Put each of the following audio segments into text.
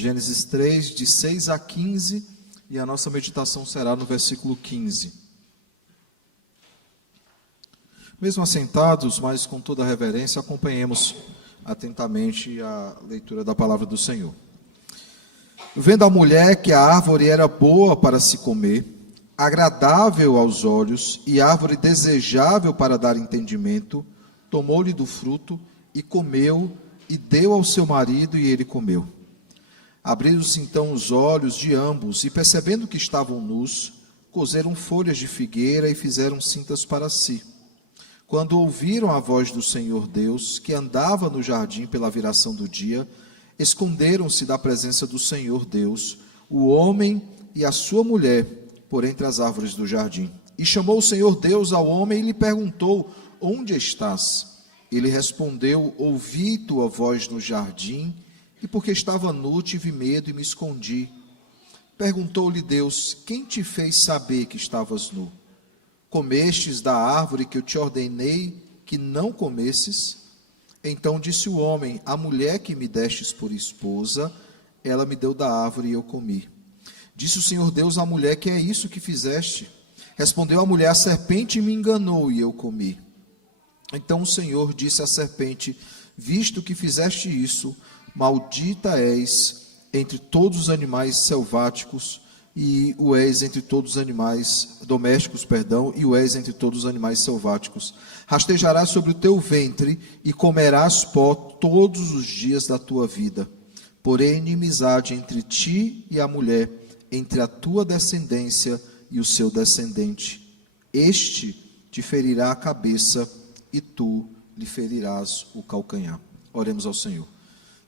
Gênesis 3, de 6 a 15, e a nossa meditação será no versículo 15. Mesmo assentados, mas com toda a reverência, acompanhemos atentamente a leitura da palavra do Senhor. Vendo a mulher que a árvore era boa para se comer, agradável aos olhos e árvore desejável para dar entendimento, tomou-lhe do fruto e comeu e deu ao seu marido e ele comeu. Abriram-se então os olhos de ambos e, percebendo que estavam nus, coseram folhas de figueira e fizeram cintas para si. Quando ouviram a voz do Senhor Deus, que andava no jardim pela viração do dia, esconderam-se da presença do Senhor Deus, o homem e a sua mulher, por entre as árvores do jardim. E chamou o Senhor Deus ao homem e lhe perguntou: onde estás? Ele respondeu: ouvi tua voz no jardim, e porque estava nu, tive medo e me escondi. Perguntou-lhe Deus: quem te fez saber que estavas nu? Comestes da árvore que eu te ordenei que não comesses? Então disse o homem: a mulher que me destes por esposa, ela me deu da árvore e eu comi. Disse o Senhor Deus à mulher: que é isso que fizeste? Respondeu a mulher: a serpente me enganou e eu comi. Então o Senhor disse à serpente: visto que fizeste isso, maldita és entre todos os animais selváticos, e o és entre todos os animais domésticos, e o és entre todos os animais selváticos. Rastejarás sobre o teu ventre e comerás pó todos os dias da tua vida. Porém, inimizade entre ti e a mulher, entre a tua descendência e o seu descendente. Este te ferirá a cabeça e tu lhe ferirás o calcanhar. Oremos ao Senhor.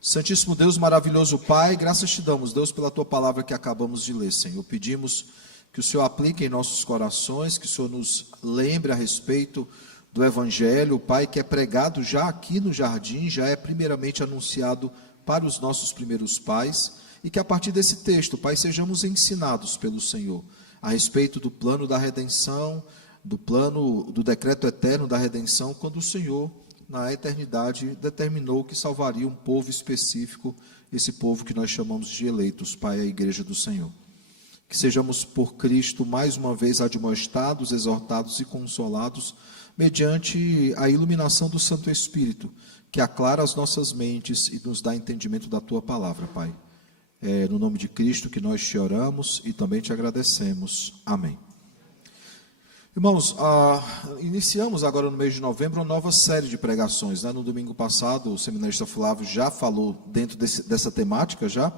Santíssimo Deus, maravilhoso Pai, graças te damos, Deus, pela tua palavra que acabamos de ler, Senhor. Pedimos que o Senhor aplique em nossos corações, que o Senhor nos lembre a respeito do Evangelho, Pai, que é pregado já aqui no jardim, já é primeiramente anunciado para os nossos primeiros pais, e que a partir desse texto, Pai, sejamos ensinados pelo Senhor a respeito do plano da redenção, do plano do decreto eterno da redenção, quando o Senhor, na eternidade, determinou que salvaria um povo específico, esse povo que nós chamamos de eleitos, Pai, a igreja do Senhor. Que sejamos por Cristo mais uma vez admoestados, exortados e consolados, mediante a iluminação do Santo Espírito, que aclara as nossas mentes e nos dá entendimento da Tua palavra, Pai. É no nome de Cristo que nós te oramos e também te agradecemos. Amém. Irmãos, iniciamos agora no mês de novembro uma nova série de pregações, né? No domingo passado o seminarista Flávio já falou dentro dessa temática já,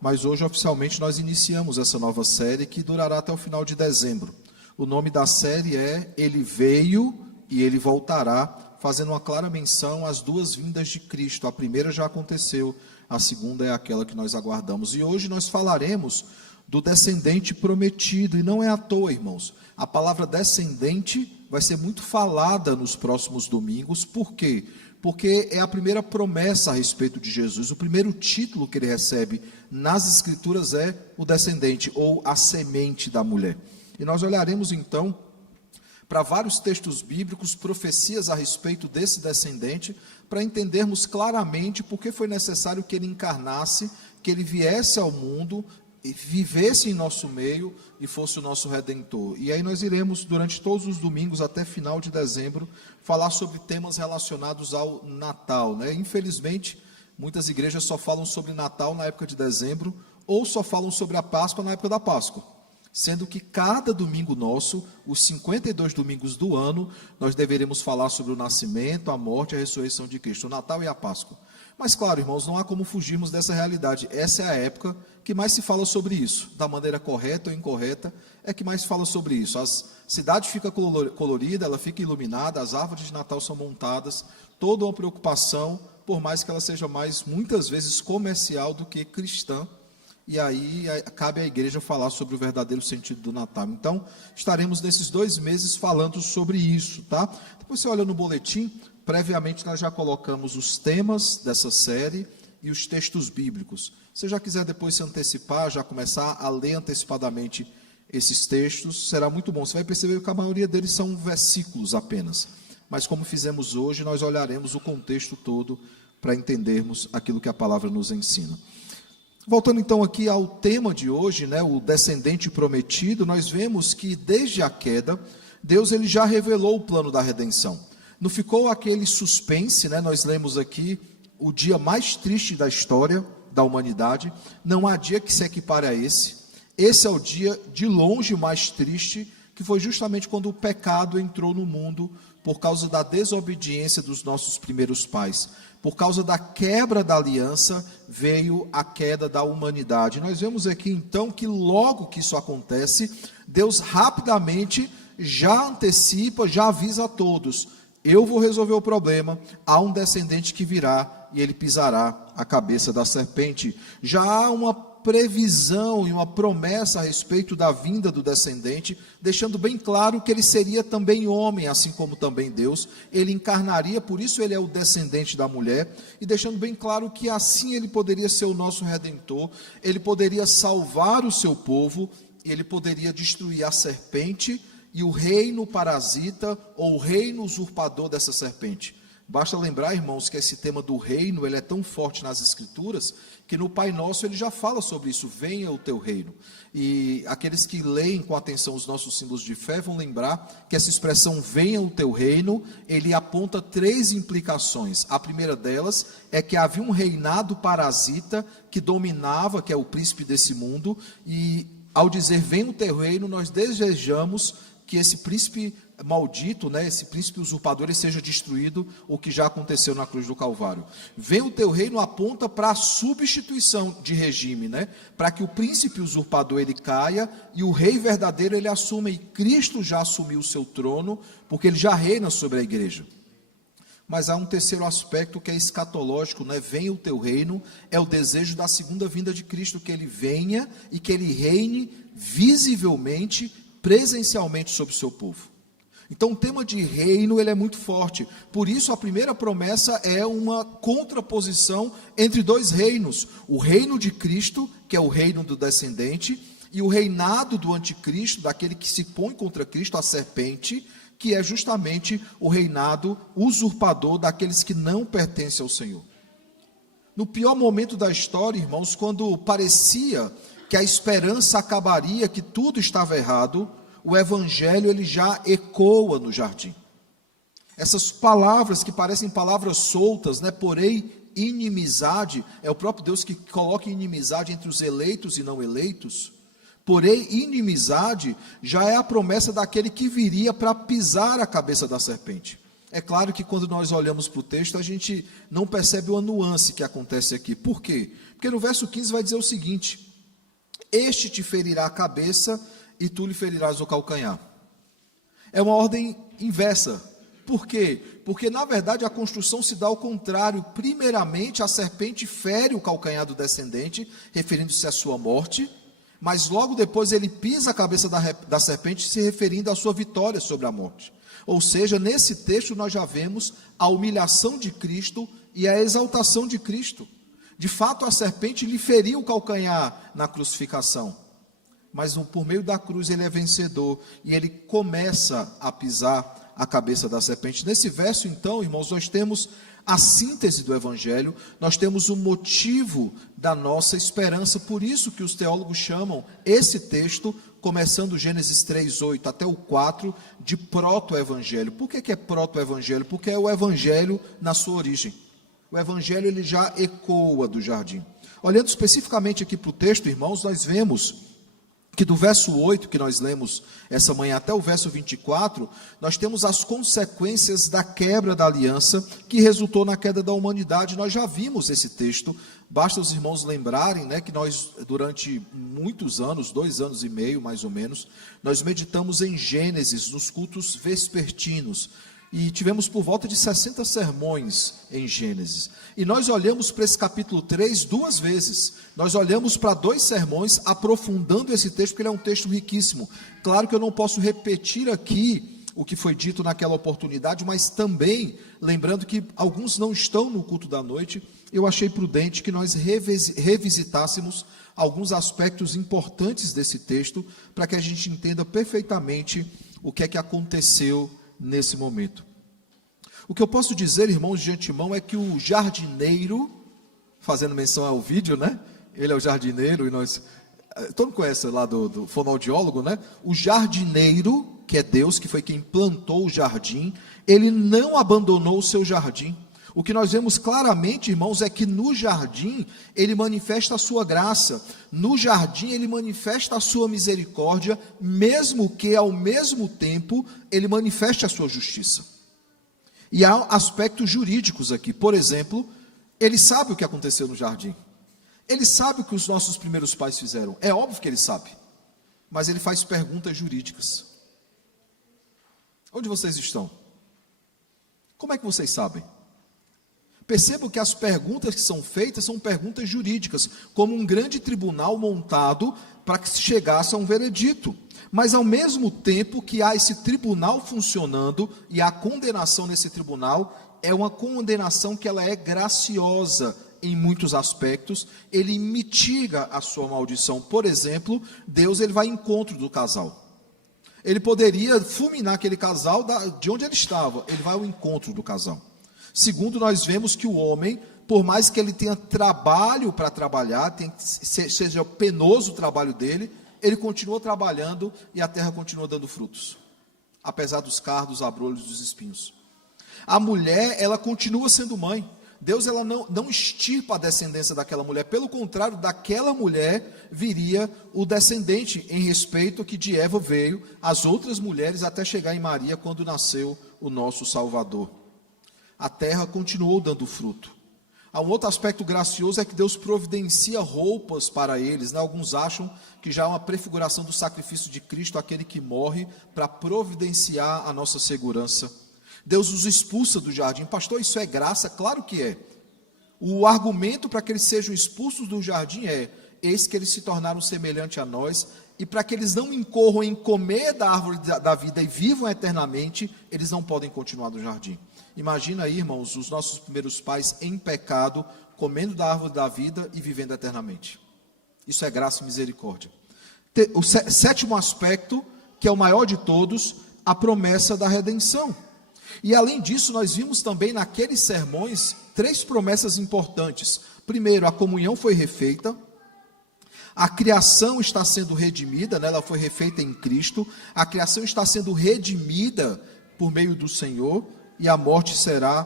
mas hoje oficialmente nós iniciamos essa nova série que durará até o final de dezembro. O nome da série é Ele Veio e Ele Voltará, fazendo uma clara menção às duas vindas de Cristo. A primeira já aconteceu, a segunda é aquela que nós aguardamos. E hoje nós falaremos do descendente prometido, e não é à toa, irmãos. A palavra descendente vai ser muito falada nos próximos domingos. Por quê? Porque é a primeira promessa a respeito de Jesus. O primeiro título que ele recebe nas Escrituras é o descendente, ou a semente da mulher. E nós olharemos então para vários textos bíblicos, profecias a respeito desse descendente, para entendermos claramente por que foi necessário que ele encarnasse, que ele viesse ao mundo, vivesse em nosso meio e fosse o nosso Redentor. E aí nós iremos, durante todos os domingos, até final de dezembro, falar sobre temas relacionados ao Natal, né? Infelizmente, muitas igrejas só falam sobre Natal na época de dezembro, ou só falam sobre a Páscoa na época da Páscoa. Sendo que cada domingo nosso, os 52 domingos do ano, nós deveremos falar sobre o nascimento, a morte e a ressurreição de Cristo, o Natal e a Páscoa. Mas claro, irmãos, não há como fugirmos dessa realidade. Essa é a época que mais se fala sobre isso, da maneira correta ou incorreta, é que mais se fala sobre isso. A cidade fica colorida, ela fica iluminada, as árvores de Natal são montadas, toda uma preocupação, por mais que ela seja mais, muitas vezes, comercial do que cristã. E aí cabe à igreja falar sobre o verdadeiro sentido do Natal. Então, estaremos nesses 2 meses falando sobre isso, tá? Depois você olha no boletim, previamente nós já colocamos os temas dessa série e os textos bíblicos. Se você já quiser depois se antecipar, já começar a ler antecipadamente esses textos, será muito bom. Você vai perceber que a maioria deles são versículos apenas. Mas como fizemos hoje, nós olharemos o contexto todo para entendermos aquilo que a palavra nos ensina. Voltando então aqui ao tema de hoje, né, o descendente prometido, nós vemos que desde a queda, Deus ele já revelou o plano da redenção. Não ficou aquele suspense, né? Nós lemos aqui o dia mais triste da história da humanidade. Não há dia que se equipare a esse. Esse é o dia de longe mais triste, que foi justamente quando o pecado entrou no mundo por causa da desobediência dos nossos primeiros pais. Por causa da quebra da aliança, veio a queda da humanidade. Nós vemos aqui então que logo que isso acontece, Deus rapidamente já antecipa, já avisa a todos: eu vou resolver o problema, há um descendente que virá e ele pisará a cabeça da serpente. Já há uma previsão e uma promessa a respeito da vinda do descendente, deixando bem claro que ele seria também homem, assim como também Deus. Ele encarnaria, por isso ele é o descendente da mulher, e deixando bem claro que assim ele poderia ser o nosso redentor, ele poderia salvar o seu povo, ele poderia destruir a serpente e o reino parasita ou o reino usurpador dessa serpente. Basta lembrar, irmãos, que esse tema do reino, ele é tão forte nas Escrituras, que no Pai Nosso ele já fala sobre isso: venha o teu reino. E aqueles que leem com atenção os nossos símbolos de fé vão lembrar que essa expressão venha o teu reino, ele aponta 3 implicações. A primeira delas é que havia um reinado parasita que dominava, que é o príncipe desse mundo, e ao dizer venha o teu reino, nós desejamos que esse príncipe maldito, né, esse príncipe usurpador, ele seja destruído, o que já aconteceu na cruz do Calvário. Vem o teu reino aponta para a substituição de regime, né, para que o príncipe usurpador ele caia e o rei verdadeiro ele assuma, e Cristo já assumiu o seu trono, porque ele já reina sobre a igreja. Mas há um terceiro aspecto que é escatológico, né? Venha o teu reino, é o desejo da segunda vinda de Cristo, que ele venha e que ele reine visivelmente, presencialmente sobre o seu povo. Então o tema de reino ele é muito forte. Por isso a primeira promessa é uma contraposição entre 2 reinos: o reino de Cristo, que é o reino do descendente, e o reinado do anticristo, daquele que se põe contra Cristo, a serpente, que é justamente o reinado usurpador daqueles que não pertencem ao Senhor. No pior momento da história, irmãos, quando parecia que a esperança acabaria, que tudo estava errado, o evangelho ele já ecoa no jardim. Essas palavras que parecem palavras soltas, né? Porém, inimizade, é o próprio Deus que coloca inimizade entre os eleitos e não eleitos. Porém, inimizade já é a promessa daquele que viria para pisar a cabeça da serpente. É claro que quando nós olhamos para o texto, a gente não percebe uma nuance que acontece aqui. Por quê? Porque no verso 15 vai dizer o seguinte: este te ferirá a cabeça e tu lhe ferirás o calcanhar. É uma ordem inversa. Por quê? Porque na verdade a construção se dá ao contrário. Primeiramente a serpente fere o calcanhar do descendente, referindo-se à sua morte, mas logo depois ele pisa a cabeça da serpente, se referindo à sua vitória sobre a morte. Ou seja, nesse texto nós já vemos a humilhação de Cristo e a exaltação de Cristo. De fato a serpente lhe feriu o calcanhar na crucificação, mas por meio da cruz ele é vencedor e ele começa a pisar a cabeça da serpente. Nesse verso, então, irmãos, nós temos a síntese do evangelho, nós temos o motivo da nossa esperança. Por isso que os teólogos chamam esse texto, começando Gênesis 3:8 até o 4, de proto-evangelho. Por que é proto-evangelho? Porque é o evangelho na sua origem. O evangelho ele já ecoa do jardim. Olhando especificamente aqui para o texto, irmãos, nós vemos que do verso 8 que nós lemos essa manhã até o verso 24, nós temos as consequências da quebra da aliança que resultou na queda da humanidade. Nós já vimos esse texto, basta os irmãos lembrarem, né, que nós durante muitos anos, 2 anos e meio mais ou menos, nós meditamos em Gênesis, nos cultos vespertinos, e tivemos por volta de 60 sermões em Gênesis. E nós olhamos para esse capítulo 3 2 vezes. Nós olhamos para 2 sermões aprofundando esse texto, porque ele é um texto riquíssimo. Claro que eu não posso repetir aqui o que foi dito naquela oportunidade, mas também, lembrando que alguns não estão no culto da noite, eu achei prudente que nós revisitássemos alguns aspectos importantes desse texto, para que a gente entenda perfeitamente o que é que aconteceu nesse momento. O que eu posso dizer, irmãos, de antemão, é que o jardineiro, fazendo menção ao vídeo, né? ele é o jardineiro, e nós... Todo mundo conhece lá do fonoaudiólogo, né? O jardineiro, que é Deus, que foi quem plantou o jardim, ele não abandonou o seu jardim. O que nós vemos claramente, irmãos, é que no jardim ele manifesta a sua graça, no jardim ele manifesta a sua misericórdia, mesmo que ao mesmo tempo ele manifeste a sua justiça. E há aspectos jurídicos aqui. Por exemplo, ele sabe o que aconteceu no jardim. Ele sabe o que os nossos primeiros pais fizeram. É óbvio que ele sabe. Mas ele faz perguntas jurídicas. Onde vocês estão? Como é que vocês sabem? Percebam que as perguntas que são feitas são perguntas jurídicas, como um grande tribunal montado para que se chegasse a um veredito. Mas ao mesmo tempo que há esse tribunal funcionando e a condenação nesse tribunal, é uma condenação que ela é graciosa em muitos aspectos. Ele mitiga a sua maldição. Por exemplo, Deus ele vai ao encontro do casal. Ele poderia fulminar aquele casal de onde ele estava. Ele vai ao encontro do casal. Segundo, nós vemos que o homem, por mais que ele tenha trabalho para trabalhar, seja penoso o trabalho dele, ele continua trabalhando e a terra continua dando frutos, apesar dos cardos, dos abrolhos, dos espinhos. A mulher, ela continua sendo mãe. Deus ela não extirpa a descendência daquela mulher, pelo contrário, daquela mulher viria o descendente, em respeito que de Eva veio as outras mulheres até chegar em Maria, quando nasceu o nosso Salvador. A terra continuou dando fruto. Há um outro aspecto gracioso, é que Deus providencia roupas para eles, né? Alguns acham que já é uma prefiguração do sacrifício de Cristo, aquele que morre para providenciar a nossa segurança. Deus os expulsa do jardim. Pastor, isso é graça? Claro que é. O argumento para que eles sejam expulsos do jardim é: eis que eles se tornaram semelhantes a nós, e para que eles não incorram em comer da árvore da vida e vivam eternamente, eles não podem continuar no jardim. Imagina aí, irmãos, os nossos primeiros pais em pecado, comendo da árvore da vida e vivendo eternamente. Isso é graça e misericórdia. O sétimo aspecto, que é o maior de todos, a promessa da redenção. E além disso, nós vimos também naqueles sermões 3 promessas importantes. Primeiro, a comunhão foi refeita. A criação está sendo redimida, né? Ela foi refeita em Cristo. A criação está sendo redimida por meio do Senhor. E a morte será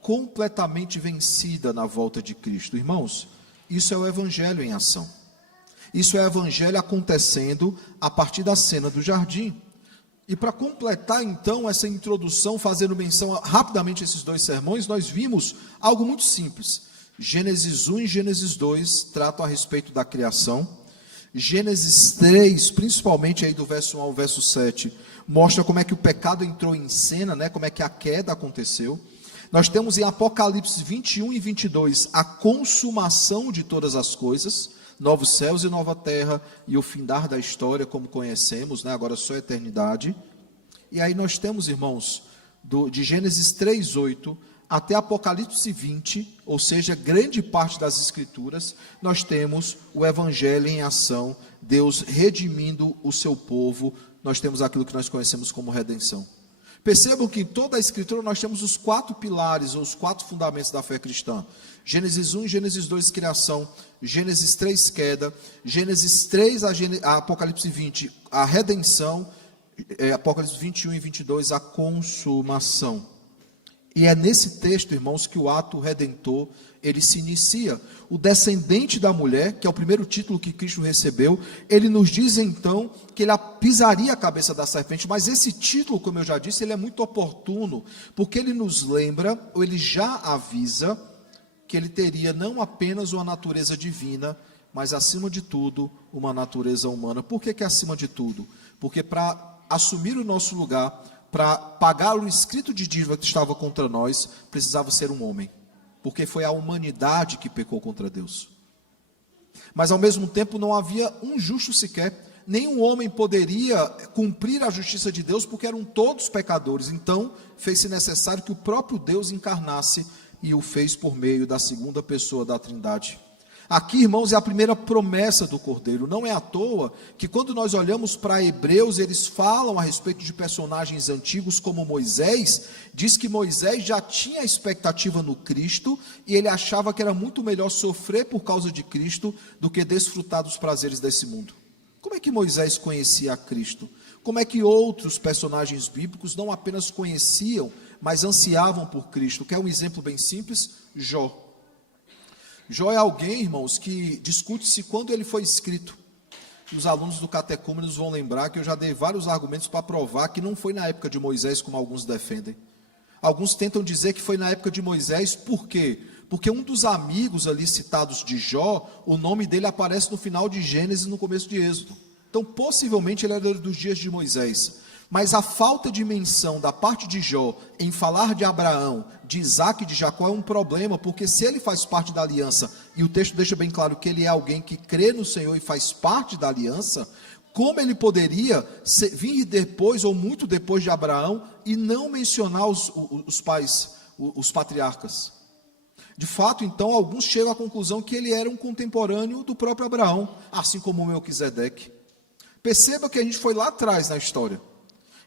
completamente vencida na volta de Cristo. Irmãos, isso é o evangelho em ação. Isso é o evangelho acontecendo a partir da cena do jardim. E para completar então essa introdução, fazendo menção rapidamente a esses 2 sermões, nós vimos algo muito simples. Gênesis 1 e Gênesis 2 tratam a respeito da criação. Gênesis 3, principalmente aí do verso 1 ao verso 7, mostra como é que o pecado entrou em cena, né? Como é que a queda aconteceu. Nós temos em Apocalipse 21 e 22 a consumação de todas as coisas, novos céus e nova terra, e o findar da história, como conhecemos, né? Agora só a eternidade. E aí nós temos, irmãos, de Gênesis 3:8 até Apocalipse 20, ou seja, grande parte das Escrituras, nós temos o Evangelho em ação, Deus redimindo o seu povo. Nós temos aquilo que nós conhecemos como redenção. Percebam que em toda a Escritura nós temos os 4 pilares, ou os 4 fundamentos da fé cristã. Gênesis 1, Gênesis 2, criação. Gênesis 3, queda. Gênesis 3 a Apocalipse 20, a redenção. Apocalipse 21 e 22, a consumação. E é nesse texto, irmãos, que o ato redentor, ele se inicia. O descendente da mulher, que é o primeiro título que Cristo recebeu, ele nos diz então que ele pisaria a cabeça da serpente. Mas esse título, como eu já disse, ele é muito oportuno, porque ele nos lembra, ou ele já avisa, que ele teria não apenas uma natureza divina, mas acima de tudo, uma natureza humana. Por que acima de tudo? Porque para assumir o nosso lugar, para pagar o escrito de dívida que estava contra nós, precisava ser um homem, porque foi a humanidade que pecou contra Deus. Mas ao mesmo tempo não havia um justo sequer, nenhum homem poderia cumprir a justiça de Deus, porque eram todos pecadores. Então fez-se necessário que o próprio Deus encarnasse, e o fez por meio da segunda pessoa da Trindade. Aqui, irmãos, é a primeira promessa do Cordeiro. Não é à toa que quando nós olhamos para Hebreus, eles falam a respeito de personagens antigos como Moisés. Diz que Moisés já tinha expectativa no Cristo e ele achava que era muito melhor sofrer por causa de Cristo do que desfrutar dos prazeres desse mundo. Como é que Moisés conhecia a Cristo? Como é que outros personagens bíblicos não apenas conheciam, mas ansiavam por Cristo? Quer um exemplo bem simples? Jó. Jó é alguém, irmãos, que discute-se quando ele foi escrito. Os alunos do catecúmenos vão lembrar que eu já dei vários argumentos para provar que não foi na época de Moisés, como alguns defendem. Alguns tentam dizer que foi na época de Moisés, por quê? Porque um dos amigos ali citados de Jó, o nome dele aparece no final de Gênesis e no começo de Êxodo. Então, possivelmente, ele era dos dias de Moisés. Mas a falta de menção da parte de Jó em falar de Abraão, de Isaac e de Jacó é um problema, porque se ele faz parte da aliança, e o texto deixa bem claro que ele é alguém que crê no Senhor e faz parte da aliança, como ele poderia vir depois ou muito depois de Abraão e não mencionar os pais, os patriarcas? De fato, então, alguns chegam à conclusão que ele era um contemporâneo do próprio Abraão, assim como Melquisedeque. Perceba que a gente foi lá atrás na história.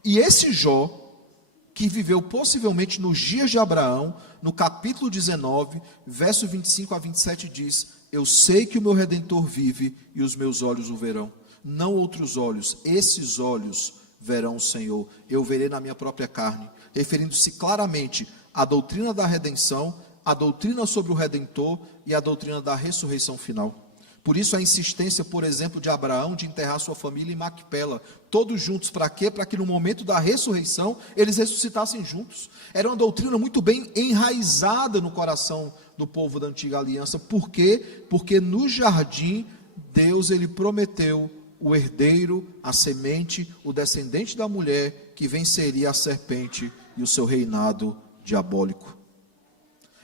E esse Jó, que viveu possivelmente nos dias de Abraão, no capítulo 19, verso 25 a 27 diz: eu sei que o meu Redentor vive e os meus olhos o verão. Não outros olhos, esses olhos verão o Senhor. Eu verei na minha própria carne. Referindo-se claramente à doutrina da redenção, à doutrina sobre o Redentor e à doutrina da ressurreição final. Por isso a insistência, por exemplo, de Abraão de enterrar sua família em Macpela, todos juntos, para quê? Para que no momento da ressurreição, eles ressuscitassem juntos. Era uma doutrina muito bem enraizada no coração do povo da antiga aliança. Por quê? Porque no jardim, Deus ele prometeu o herdeiro, a semente, o descendente da mulher, que venceria a serpente e o seu reinado diabólico.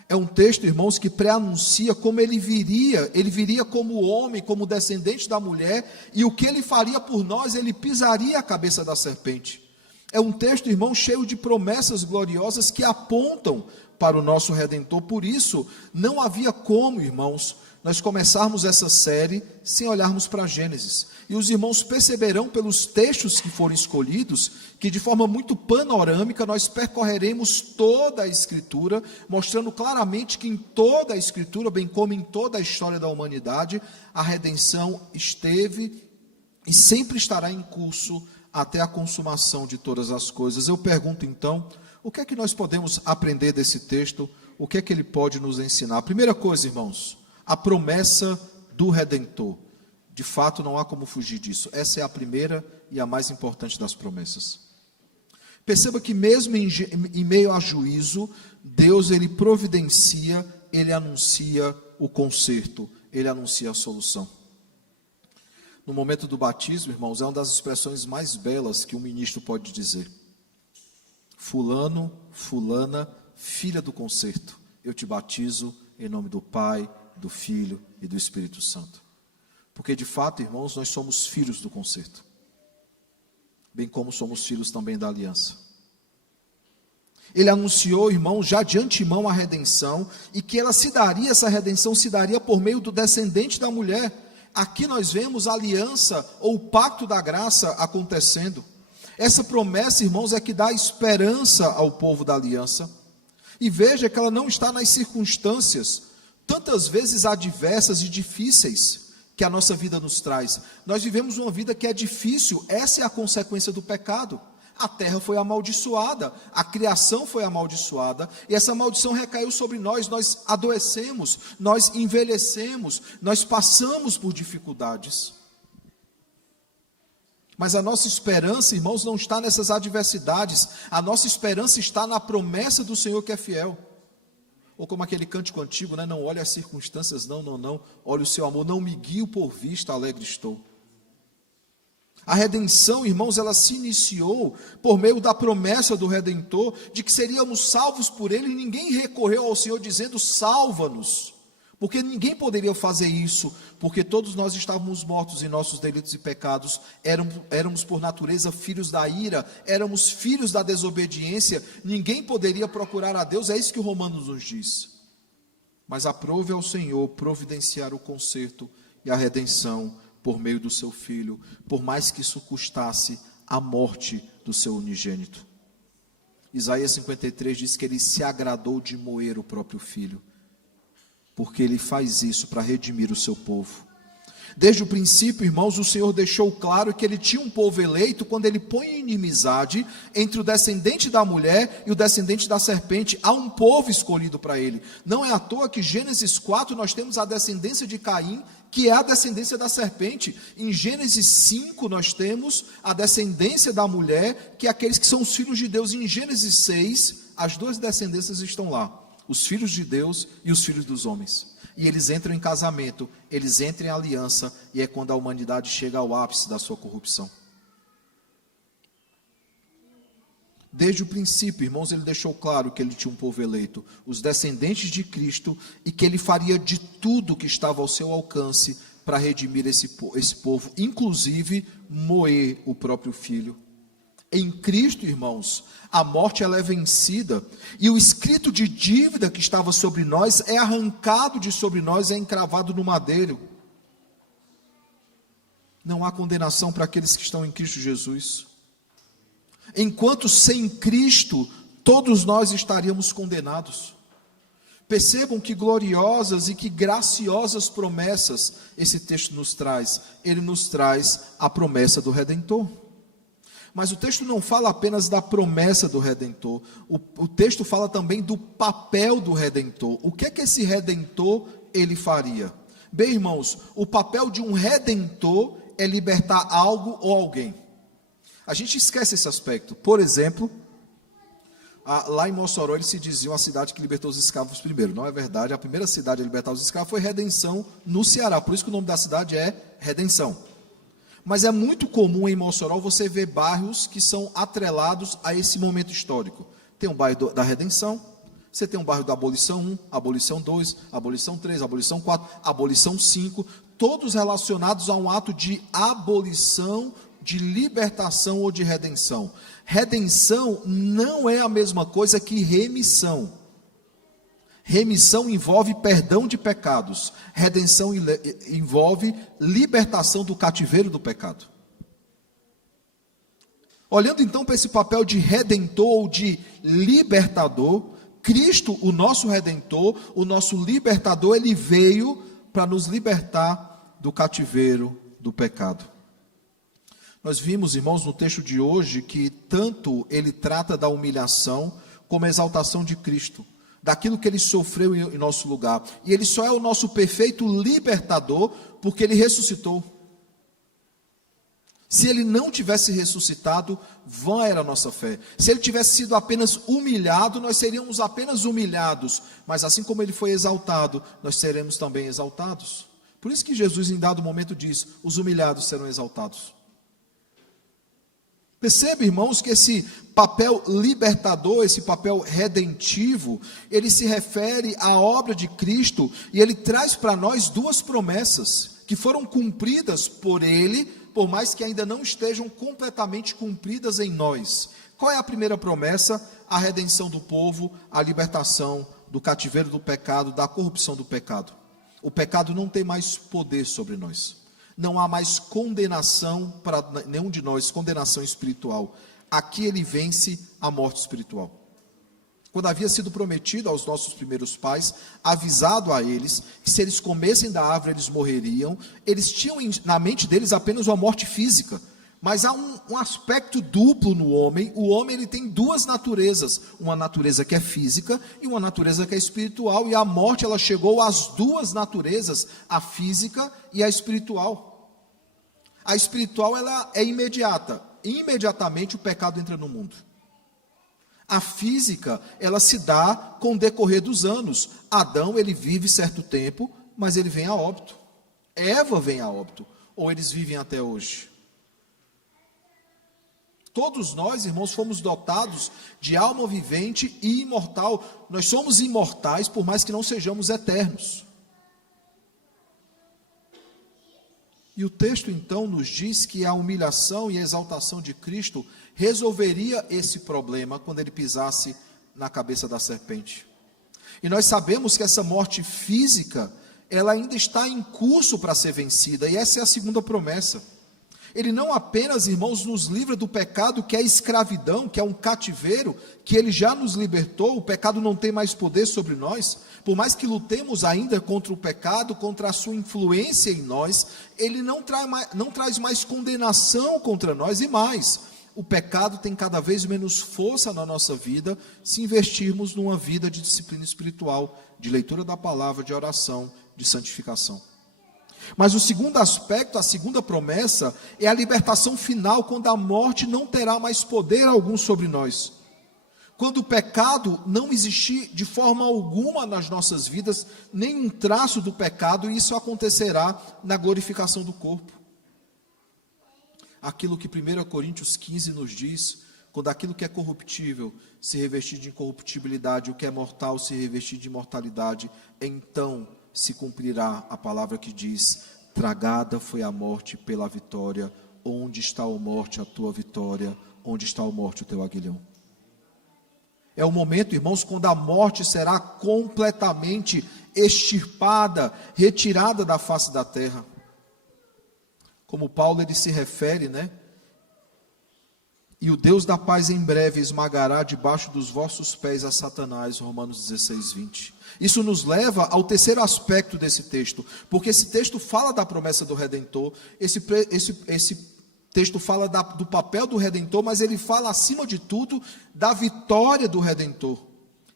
É um texto, irmãos, que pré-anuncia como ele viria como homem, como descendente da mulher, e o que ele faria por nós, ele pisaria a cabeça da serpente. É um texto, irmãos, cheio de promessas gloriosas que apontam para o nosso Redentor. Por isso, não havia como, irmãos, nós começarmos essa série sem olharmos para Gênesis. E os irmãos perceberão pelos textos que foram escolhidos, que de forma muito panorâmica nós percorreremos toda a Escritura, mostrando claramente que em toda a Escritura, bem como em toda a história da humanidade, a redenção esteve e sempre estará em curso até a consumação de todas as coisas. Eu pergunto então, o que é que nós podemos aprender desse texto? O que é que ele pode nos ensinar? A primeira coisa, irmãos, a promessa do Redentor. De fato, não há como fugir disso. Essa é a primeira e a mais importante das promessas. Perceba que mesmo em meio a juízo, Deus ele providencia, ele anuncia o conserto, ele anuncia a solução. No momento do batismo, irmãos, é uma das expressões mais belas que um ministro pode dizer. Fulano, fulana, filha do conserto, eu te batizo em nome do Pai, do Filho e do Espírito Santo. Porque de fato, irmãos, nós somos filhos do conserto, bem como somos filhos também da aliança. Ele anunciou, irmãos, já de antemão a redenção, e que essa redenção se daria por meio do descendente da mulher. Aqui nós vemos a aliança ou o pacto da graça acontecendo. Essa promessa, irmãos, é que dá esperança ao povo da aliança. E veja que ela não está nas circunstâncias, tantas vezes adversas e difíceis, que a nossa vida nos traz. Nós vivemos uma vida que é difícil, essa é a consequência do pecado. A terra foi amaldiçoada, a criação foi amaldiçoada, e essa maldição recaiu sobre nós adoecemos, nós envelhecemos, nós passamos por dificuldades. Mas a nossa esperança, irmãos, não está nessas adversidades, a nossa esperança está na promessa do Senhor que é fiel. Ou como aquele cântico antigo, né? Não olhe as circunstâncias, não, olhe o seu amor, não me guio por vista, alegre estou. A redenção, irmãos, ela se iniciou por meio da promessa do Redentor, de que seríamos salvos por Ele, e ninguém recorreu ao Senhor dizendo, salva-nos, porque ninguém poderia fazer isso, porque todos nós estávamos mortos em nossos delitos e pecados, éramos por natureza filhos da ira, éramos filhos da desobediência, ninguém poderia procurar a Deus, é isso que o Romanos nos diz. mas aprove ao Senhor providenciar o conserto e a redenção por meio do seu Filho, por mais que isso custasse a morte do seu unigênito. Isaías 53 diz que ele se agradou de moer o próprio Filho, porque ele faz isso para redimir o seu povo. Desde o princípio, irmãos, o Senhor deixou claro que ele tinha um povo eleito quando ele põe inimizade entre o descendente da mulher e o descendente da serpente. Há um povo escolhido para ele. Não é à toa que Gênesis 4 nós temos a descendência de Caim, que é a descendência da serpente. Em Gênesis 5 nós temos a descendência da mulher, que é aqueles que são os filhos de Deus. Em Gênesis 6, as duas descendências estão lá, os filhos de Deus e os filhos dos homens. E eles entram em casamento, eles entram em aliança, e é quando a humanidade chega ao ápice da sua corrupção. Desde o princípio, irmãos, ele deixou claro que ele tinha um povo eleito, os descendentes de Cristo, e que ele faria de tudo que estava ao seu alcance para redimir esse povo, inclusive moer o próprio Filho. Em Cristo, irmãos, a morte ela é vencida, e o escrito de dívida que estava sobre nós é arrancado de sobre nós, é encravado no madeiro. Não há condenação para aqueles que estão em Cristo Jesus. Enquanto sem Cristo, todos nós estaríamos condenados. Percebam que gloriosas e que graciosas promessas esse texto nos traz. Ele nos traz a promessa do Redentor. Mas o texto não fala apenas da promessa do Redentor, o texto fala também do papel do Redentor. O que é que esse Redentor ele faria? Bem, irmãos, o papel de um Redentor é libertar algo ou alguém. A gente esquece esse aspecto. Por exemplo, lá em Mossoró eles se diziam a cidade que libertou os escravos primeiro. Não é verdade, a primeira cidade a libertar os escravos foi Redenção, no Ceará. Por isso que o nome da cidade é Redenção. Mas é muito comum em Mossoró você ver bairros que são atrelados a esse momento histórico. Tem um bairro da Redenção, você tem um bairro da Abolição 1, Abolição 2, Abolição 3, Abolição 4, Abolição 5, todos relacionados a um ato de abolição, de libertação ou de redenção. Redenção não é a mesma coisa que remissão. Remissão envolve perdão de pecados. Redenção envolve libertação do cativeiro do pecado. Olhando então para esse papel de redentor ou de libertador, Cristo, o nosso redentor, o nosso libertador, ele veio para nos libertar do cativeiro do pecado. Nós vimos, irmãos, no texto de hoje, que tanto ele trata da humilhação como a exaltação de Cristo, daquilo que ele sofreu em nosso lugar. E ele só é o nosso perfeito libertador porque ele ressuscitou. Se ele não tivesse ressuscitado, vã era a nossa fé. Se ele tivesse sido apenas humilhado, nós seríamos apenas humilhados. Mas assim como ele foi exaltado, nós seremos também exaltados. Por isso que Jesus em dado momento diz, os humilhados serão exaltados. Percebe, irmãos, que esse papel libertador, esse papel redentivo, ele se refere à obra de Cristo e ele traz para nós duas promessas que foram cumpridas por ele, por mais que ainda não estejam completamente cumpridas em nós. Qual é a primeira promessa? A redenção do povo, a libertação do cativeiro do pecado, da corrupção do pecado. O pecado não tem mais poder sobre nós. Não há mais condenação para nenhum de nós, condenação espiritual. Aqui ele vence a morte espiritual. Quando havia sido prometido aos nossos primeiros pais, avisado a eles, que se eles comessem da árvore eles morreriam, eles tinham na mente deles apenas uma morte física. Mas há um aspecto duplo no homem. O homem ele tem duas naturezas, uma natureza que é física e uma natureza que é espiritual, e a morte ela chegou às duas naturezas, a física e a espiritual. A espiritual ela é imediata, imediatamente o pecado entra no mundo. A física ela se dá com o decorrer dos anos. Adão ele vive certo tempo, mas ele vem a óbito. Eva vem a óbito, ou eles vivem até hoje. Todos nós, irmãos, fomos dotados de alma vivente e imortal. Nós somos imortais, por mais que não sejamos eternos. E o texto, então, nos diz que a humilhação e a exaltação de Cristo resolveria esse problema quando ele pisasse na cabeça da serpente. E nós sabemos que essa morte física, ela ainda está em curso para ser vencida, e essa é a segunda promessa. Ele não apenas, irmãos, nos livra do pecado, que é a escravidão, que é um cativeiro, que ele já nos libertou, o pecado não tem mais poder sobre nós, por mais que lutemos ainda contra o pecado, contra a sua influência em nós, ele não traz mais condenação contra nós, e mais, o pecado tem cada vez menos força na nossa vida, se investirmos numa vida de disciplina espiritual, de leitura da palavra, de oração, de santificação. Mas o segundo aspecto, a segunda promessa, é a libertação final, quando a morte não terá mais poder algum sobre nós. Quando o pecado não existir de forma alguma nas nossas vidas, nem um traço do pecado, e isso acontecerá na glorificação do corpo. Aquilo que 1 Coríntios 15 nos diz, quando aquilo que é corruptível se revestir de incorruptibilidade, o que é mortal se revestir de imortalidade, então se cumprirá a palavra que diz: tragada foi a morte pela vitória. Onde está, ó morte, a tua vitória? Onde está, ó morte, o teu aguilhão? É o momento, irmãos, quando a morte será completamente extirpada, retirada da face da terra. Como Paulo ele se refere, né? E o Deus da paz em breve esmagará debaixo dos vossos pés a Satanás, Romanos 16, 20. Isso nos leva ao terceiro aspecto desse texto, porque esse texto fala da promessa do Redentor, esse texto fala do papel do Redentor, mas ele fala, acima de tudo, da vitória do Redentor.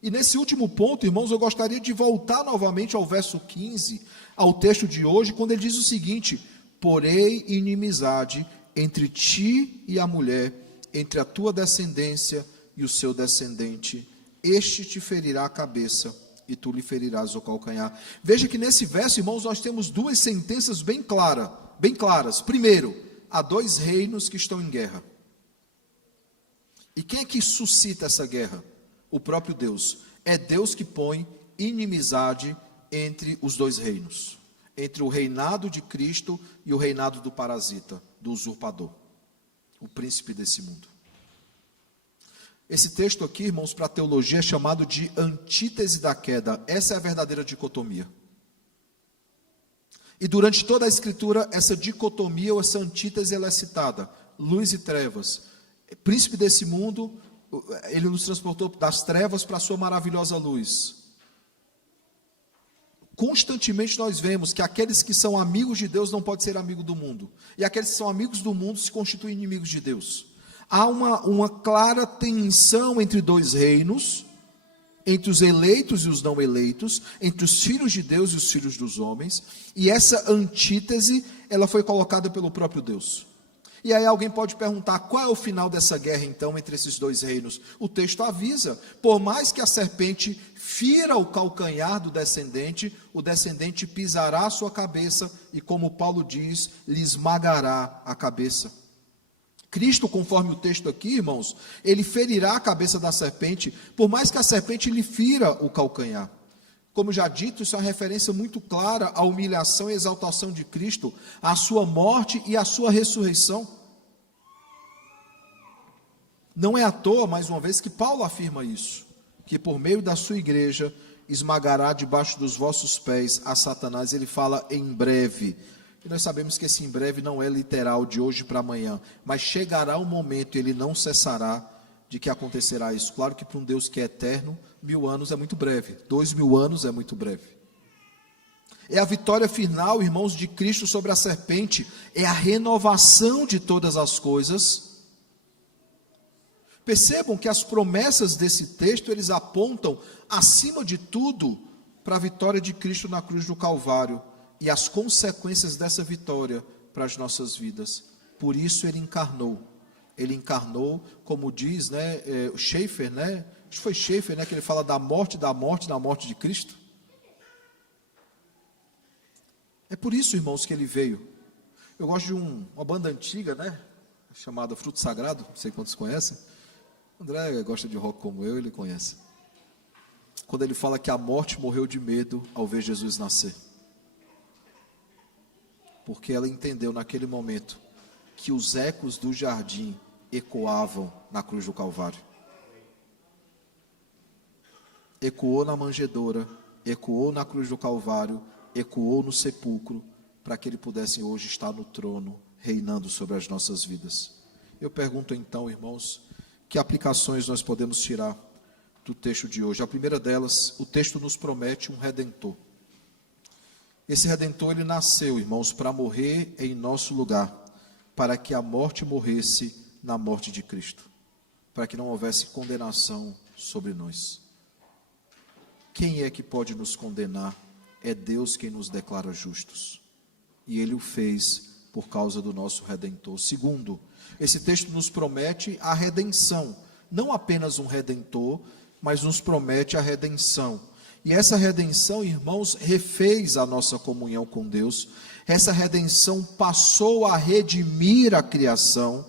E nesse último ponto, irmãos, eu gostaria de voltar novamente ao verso 15, ao texto de hoje, quando ele diz o seguinte: porém inimizade entre ti e a mulher, entre a tua descendência e o seu descendente, este te ferirá a cabeça, e tu lhe ferirás o calcanhar. Veja que nesse verso, irmãos, nós temos duas sentenças bem claras. Primeiro, há dois reinos que estão em guerra. E quem é que suscita essa guerra? O próprio Deus. É Deus que põe inimizade entre os dois reinos, entre o reinado de Cristo e o reinado do parasita, do usurpador, o príncipe desse mundo. Esse texto aqui, irmãos, para a teologia é chamado de antítese da queda. Essa é a verdadeira dicotomia. E durante toda a Escritura, essa dicotomia ou essa antítese ela é citada. Luz e trevas. Príncipe desse mundo, ele nos transportou das trevas para a sua maravilhosa luz. Constantemente nós vemos que aqueles que são amigos de Deus não podem ser amigos do mundo. E aqueles que são amigos do mundo se constituem inimigos de Deus. Há uma clara tensão entre dois reinos, entre os eleitos e os não eleitos, entre os filhos de Deus e os filhos dos homens, e essa antítese, ela foi colocada pelo próprio Deus. E aí alguém pode perguntar, qual é o final dessa guerra então entre esses dois reinos? O texto avisa, por mais que a serpente fira o calcanhar do descendente, o descendente pisará a sua cabeça, e como Paulo diz, lhe esmagará a cabeça. Cristo, conforme o texto aqui, irmãos, ele ferirá a cabeça da serpente, por mais que a serpente lhe fira o calcanhar. Como já dito, isso é uma referência muito clara à humilhação e exaltação de Cristo, à sua morte e à sua ressurreição. Não é à toa, mais uma vez, que Paulo afirma isso, que por meio da sua igreja esmagará debaixo dos vossos pés a Satanás. Ele fala em breve. E nós sabemos que esse em breve não é literal de hoje para amanhã, mas chegará um momento e ele não cessará de que acontecerá isso. Claro que para um Deus que é eterno, 1000 anos é muito breve, 2000 anos é muito breve. É a vitória final, irmãos, de Cristo sobre a serpente, é a renovação de todas as coisas. Percebam que as promessas desse texto, eles apontam, acima de tudo, para a vitória de Cristo na cruz do Calvário, e as consequências dessa vitória para as nossas vidas. Por isso ele encarnou. Ele encarnou, como diz, o Schaeffer, acho que foi Schaeffer, que ele fala da morte de Cristo. É por isso, irmãos, que ele veio. Eu gosto de uma banda antiga, chamada Fruto Sagrado, não sei quantos conhecem. André gosta de rock como eu, ele conhece. Quando ele fala que a morte morreu de medo ao ver Jesus nascer. Porque ela entendeu naquele momento que os ecos do jardim ecoavam na cruz do Calvário. ecoou na manjedoura, ecoou na cruz do Calvário, ecoou no sepulcro, para que Ele pudesse hoje estar no trono, reinando sobre as nossas vidas. Eu pergunto então, irmãos, que aplicações nós podemos tirar do texto de hoje? A primeira delas, o texto nos promete um Redentor. Esse Redentor, Ele nasceu, irmãos, para morrer em nosso lugar, para que a morte morresse na morte de Cristo, para que não houvesse condenação sobre nós. Quem é que pode nos condenar? É Deus quem nos declara justos. E Ele o fez por causa do nosso Redentor. Segundo, esse texto nos promete a redenção. Não apenas um Redentor, mas nos promete a redenção. E essa redenção, irmãos, refez a nossa comunhão com Deus. Essa redenção passou a redimir a criação.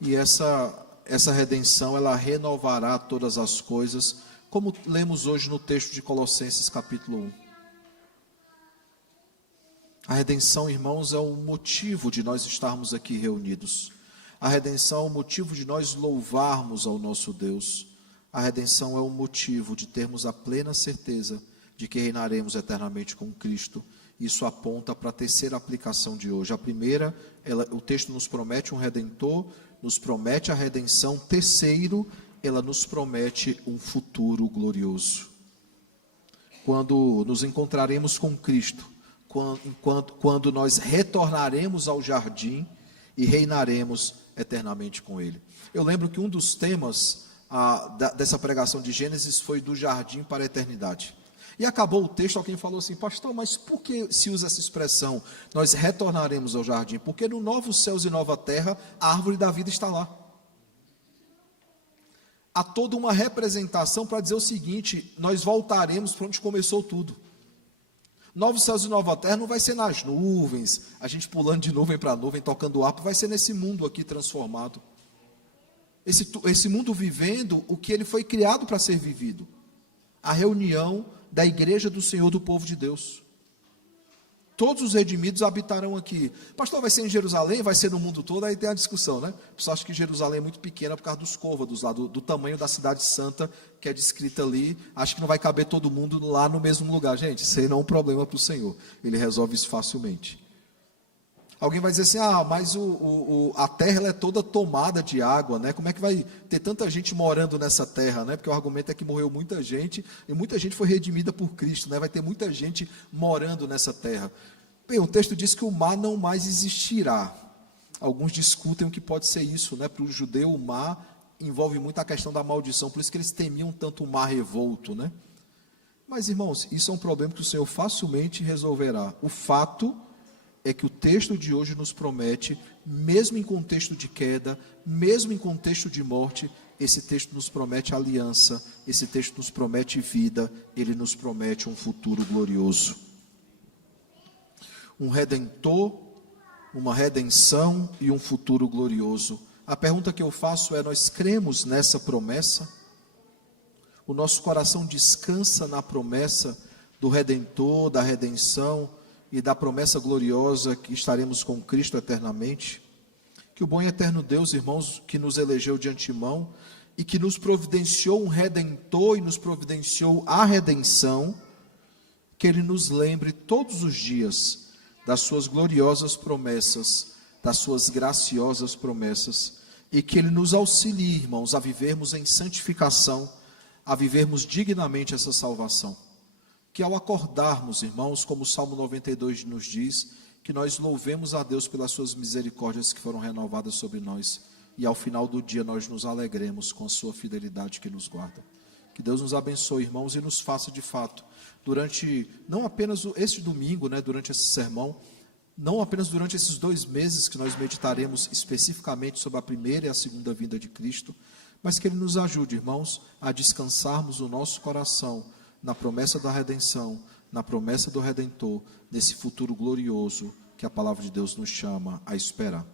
E essa redenção, ela renovará todas as coisas, como lemos hoje no texto de Colossenses capítulo 1. A redenção, irmãos, é o motivo de nós estarmos aqui reunidos. A redenção é o motivo de nós louvarmos ao nosso Deus. A redenção é o motivo de termos a plena certeza de que reinaremos eternamente com Cristo. Isso aponta para a terceira aplicação de hoje. A primeira, o texto nos promete um Redentor, nos promete a redenção. Terceiro, ela nos promete um futuro glorioso. Quando nos encontraremos com Cristo, quando nós retornaremos ao jardim e reinaremos eternamente com Ele. Eu lembro que um dos temas dessa pregação de Gênesis foi do jardim para a eternidade. E acabou o texto, alguém falou assim: pastor, mas por que se usa essa expressão, nós retornaremos ao jardim? Porque no novo céus e nova terra, a árvore da vida está lá. Há toda uma representação para dizer o seguinte: nós voltaremos para onde começou tudo. Novos céus e nova terra não vai ser nas nuvens, a gente pulando de nuvem para nuvem, tocando harpa, vai ser nesse mundo aqui transformado. Esse mundo vivendo o que ele foi criado para ser vivido. A reunião da igreja do Senhor, do povo de Deus. Todos os redimidos habitarão aqui. Pastor, vai ser em Jerusalém? Vai ser no mundo todo? Aí tem a discussão, né? O pessoal acha que Jerusalém é muito pequena por causa dos côvados lá, do tamanho da cidade santa que é descrita ali. Acho que não vai caber todo mundo lá no mesmo lugar. Gente, isso aí não é um problema para o Senhor. Ele resolve isso facilmente. Alguém vai dizer assim: mas a terra ela é toda tomada de água, né? Como é que vai ter tanta gente morando nessa terra, né? Porque o argumento é que morreu muita gente e muita gente foi redimida por Cristo, né? Vai ter muita gente morando nessa terra. Bem, o texto diz que o mar não mais existirá. Alguns discutem o que pode ser isso, né? Para o judeu o mar envolve muito a questão da maldição, por isso que eles temiam tanto o mar revolto, né? Mas, irmãos, isso é um problema que o Senhor facilmente resolverá. O fato é que o texto de hoje nos promete, mesmo em contexto de queda, mesmo em contexto de morte, esse texto nos promete aliança, esse texto nos promete vida, ele nos promete um futuro glorioso. Um redentor, uma redenção e um futuro glorioso. A pergunta que eu faço é: nós cremos nessa promessa? O nosso coração descansa na promessa do Redentor, da redenção e da promessa gloriosa que estaremos com Cristo eternamente? Que o bom e eterno Deus, irmãos, que nos elegeu de antemão e que nos providenciou um Redentor e nos providenciou a redenção, que Ele nos lembre todos os dias das suas gloriosas promessas, das suas graciosas promessas, e que Ele nos auxilie, irmãos, a vivermos em santificação, a vivermos dignamente essa salvação. Que ao acordarmos, irmãos, como o Salmo 92 nos diz, que nós louvemos a Deus pelas suas misericórdias que foram renovadas sobre nós, e ao final do dia nós nos alegremos com a sua fidelidade que nos guarda. Que Deus nos abençoe, irmãos, e nos faça de fato, durante, não apenas este domingo, né, durante esse sermão, não apenas durante esses 2 meses que nós meditaremos especificamente sobre a primeira e a segunda vinda de Cristo, mas que Ele nos ajude, irmãos, a descansarmos o nosso coração na promessa da redenção, na promessa do Redentor, nesse futuro glorioso que a palavra de Deus nos chama a esperar.